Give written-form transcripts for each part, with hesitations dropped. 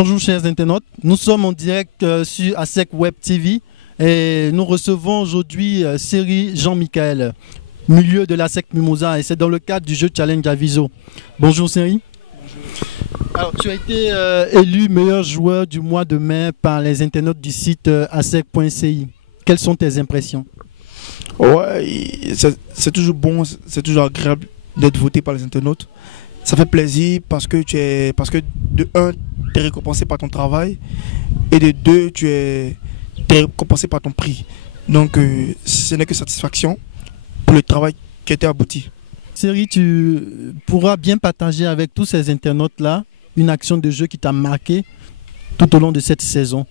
Bonjour chers internautes, nous sommes en direct sur ASEC Web TV et nous recevons aujourd'hui Seri Jean-Michael, milieu de l'ASEC Mimosa, et c'est dans le cadre du jeu Challenge Aviso. Bonjour Seri. Bonjour. Alors tu as été élu meilleur joueur du mois de mai par les internautes du site asec.ci. Quelles sont tes impressions? Ouais, c'est toujours bon, c'est toujours agréable d'être voté par les internautes. Ça fait plaisir parce que de un, tu es récompensé par ton travail et de deux, tu es récompensé par ton prix. Donc ce n'est que satisfaction pour le travail qui a été abouti. Seri, tu pourras bien partager avec tous ces internautes-là une action de jeu qui t'a marqué tout au long de cette saison.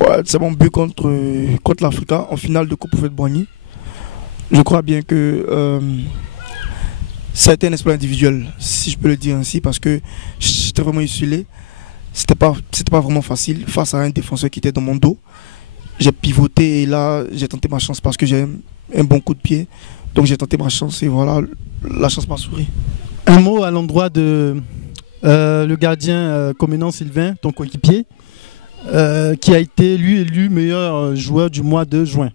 Ouais, c'est mon but contre l'Africa en finale de Coupe Oufette-Boigny. Je crois bien que ça a été un exploit individuel, si je peux le dire ainsi, parce que j'étais vraiment isolé. C'était pas vraiment facile face à un défenseur qui était dans mon dos. J'ai pivoté et là, j'ai tenté ma chance parce que j'ai un bon coup de pied. Donc j'ai tenté ma chance et voilà, la chance m'a souri. Un mot à l'endroit de le gardien Comenan Sylvain, ton coéquipier, qui a été lui élu meilleur joueur du mois de juin.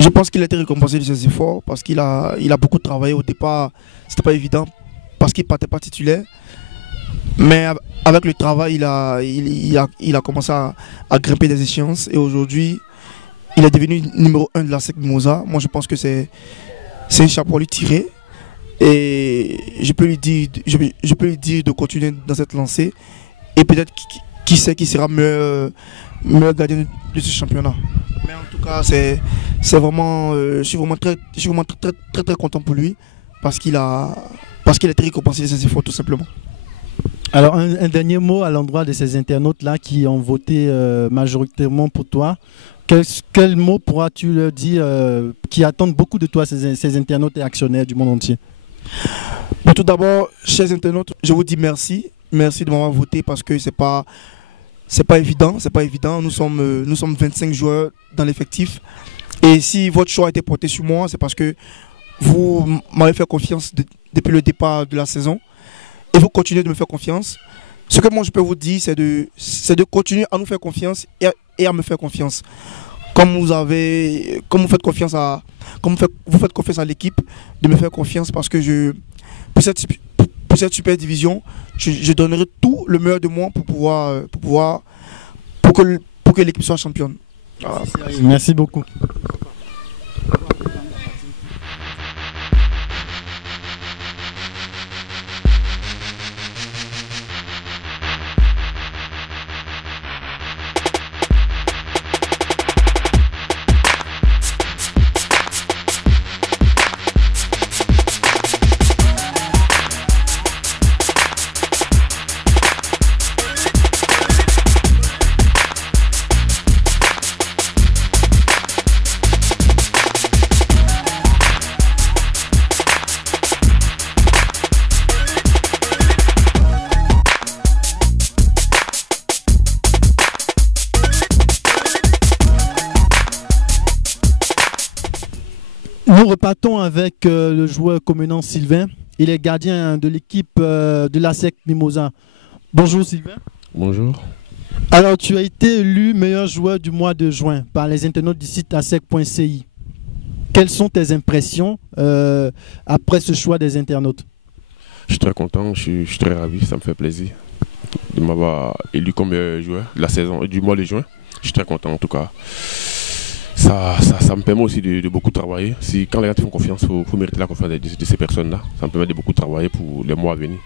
Je pense qu'il a été récompensé de ses efforts parce qu'il a beaucoup travaillé au départ. C'était pas évident parce qu'il ne partait pas titulaire. Mais avec le travail, il a commencé à grimper des échéances et aujourd'hui, il est devenu numéro 1 de l'ASEC Mimosa. Moi, je pense que c'est un chapeau à lui tirer et je peux lui dire de continuer dans cette lancée et peut-être qui sait qui sera meilleur gardien de ce championnat. Mais en tout cas, c'est vraiment, je suis vraiment très content pour lui parce qu'il a été récompensé de ses efforts tout simplement. Alors un dernier mot à l'endroit de ces internautes-là qui ont voté majoritairement pour toi. Quel mot pourras-tu leur dire qui attendent beaucoup de toi, ces internautes et actionnaires du monde entier? Tout d'abord, chers internautes, je vous dis merci. Merci de m'avoir voté parce que c'est pas évident. Nous sommes 25 joueurs dans l'effectif. Et si votre choix a été porté sur moi, c'est parce que vous m'avez fait confiance depuis le départ de la saison. Et vous continuez de me faire confiance. Ce que moi je peux vous dire, c'est de continuer à nous faire confiance et à me faire confiance. Comme vous faites confiance à l'équipe, de me faire confiance parce que pour cette super division, je donnerai tout le meilleur de moi pour que l'équipe soit championne. Voilà. Merci beaucoup. Nous repartons avec le joueur Comenan Sylvain. Il est gardien de l'équipe de l'ASEC Mimosa. Bonjour Sylvain. Bonjour. Alors tu as été élu meilleur joueur du mois de juin par les internautes du site asec.ci. Quelles sont tes impressions après ce choix des internautes? Je suis très content, je suis très ravi, ça me fait plaisir de m'avoir élu comme meilleur joueur de la saison du mois de juin. Je suis très content en tout cas. Ça me permet aussi de beaucoup travailler. Quand les gars te font confiance, il faut mériter la confiance de ces personnes-là. Ça me permet de beaucoup travailler pour les mois à venir.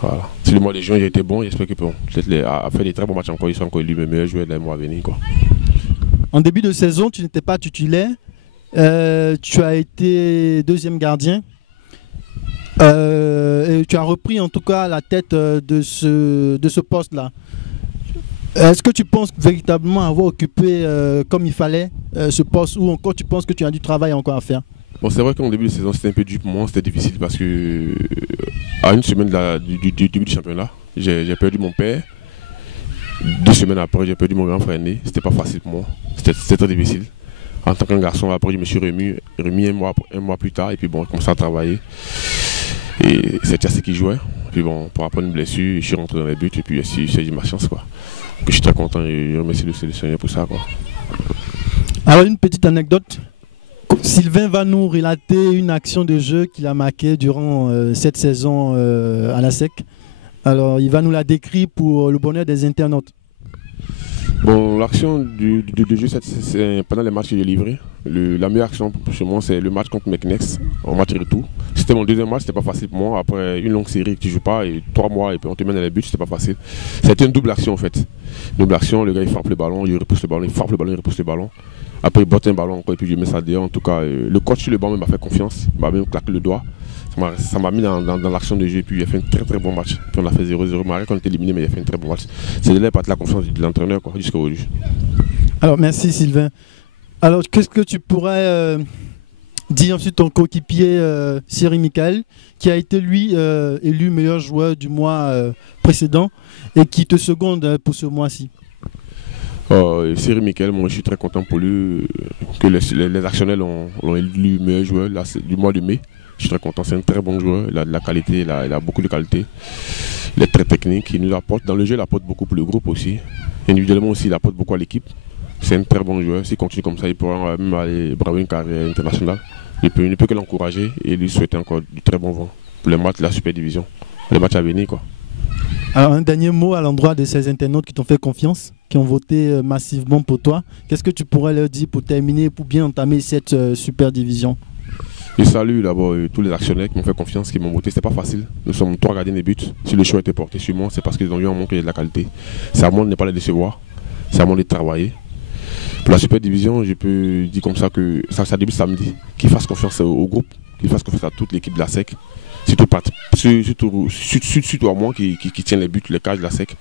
Voilà. Si le mois de juin j'ai été bon, j'espère qu'ils pourront faire des très bons matchs encore. Ils sont encore élus les meilleurs joueurs des mois à venir. Quoi. En début de saison, tu n'étais pas titulaire. Tu as été deuxième gardien. Et tu as repris en tout cas la tête de ce poste-là. Est-ce que tu penses véritablement avoir occupé comme il fallait ce poste ou encore tu penses que tu as du travail encore à faire? Bon, c'est vrai qu'en début de saison c'était un peu dur pour moi, c'était difficile parce que à une semaine du début du championnat, j'ai perdu mon père. 2 semaines après, j'ai perdu mon grand frère aîné. C'était pas facile pour moi, c'était très difficile. En tant qu'un garçon, après je me suis remis un mois plus tard et puis bon, j'ai commencé à travailler. Et c'est Tchassé qui jouait. Puis bon, pour après une blessure, je suis rentré dans les buts et puis j'ai eu ma chance, quoi. Donc, je suis très content et je remercie le sélectionneur pour ça, quoi. Alors une petite anecdote. Sylvain va nous relater une action de jeu qu'il a marquée durant cette saison à la SEC. Alors il va nous la décrire pour le bonheur des internautes. Bon, l'action du jeu, c'est pendant les matchs que j'ai livrés. La meilleure action pour moi, c'est le match contre Meknex, en match retour. C'était mon deuxième match, c'était pas facile pour moi. Après une longue série que tu joues pas, et 3 mois, et puis on te mène dans les buts, c'était pas facile. C'était une double action en fait. Double action, le gars il frappe le ballon, il repousse le ballon, il frappe le ballon, il repousse le ballon. Après il botte un ballon encore, et puis je mets ça dehors. En tout cas, le coach sur le banc m'a fait confiance, il m'a même claqué le doigt. Ça m'a mis dans l'action de jeu et puis il a fait un très bon match. Puis on a fait 0-0. Marie qu'on était éliminé, mais il a fait un très bon match. C'est de là la confiance de l'entraîneur jusqu'à aujourd'hui. Alors merci Sylvain. Alors qu'est-ce que tu pourrais dire sur ton coéquipier Cyril Michael, qui a été lui élu meilleur joueur du mois précédent et qui te seconde pour ce mois-ci? Cyril Michael, moi je suis très content pour lui que les actionnaires l'ont élu meilleur joueur du mois de mai. Je suis très content, c'est un très bon joueur, il a de la qualité, il a beaucoup de qualité. Il est très technique, il nous apporte, dans le jeu il apporte beaucoup pour le groupe aussi. Individuellement aussi il apporte beaucoup à l'équipe. C'est un très bon joueur, s'il continue comme ça il pourra même aller braver une carrière internationale. Il ne peut que l'encourager et lui souhaiter encore du très bon vent pour les matchs de la Super Division, les matchs à venir, quoi. Alors un dernier mot à l'endroit de ces internautes qui t'ont fait confiance, qui ont voté massivement pour toi. Qu'est-ce que tu pourrais leur dire pour terminer, pour bien entamer cette Super Division? Je salue d'abord tous les actionnaires qui m'ont fait confiance, qui m'ont voté. C'était pas facile. Nous sommes 3 gardiens des buts. Si le choix était porté sur moi, c'est parce qu'ils ont eu un manque de la qualité. C'est à moi de ne pas les décevoir. C'est à moi de travailler. Pour la Super Division, je peux dire comme ça que ça débute samedi. Qu'ils fassent confiance au groupe, qu'ils fassent confiance à toute l'équipe de la SEC. Surtout à moi qui tient les buts, les cages de la SEC.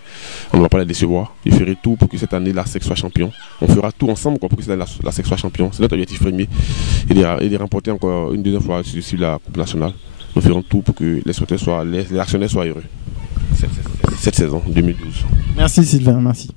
On ne va pas les décevoir. Je ferai tout pour que cette année la SEC soit champion. On fera tout ensemble pour que la SEC soit champion. C'est notre objectif premier. Et de remporter encore une deuxième fois sur la Coupe nationale. Nous ferons tout pour que les actionnaires soient heureux cette saison 2012. Merci Sylvain, merci.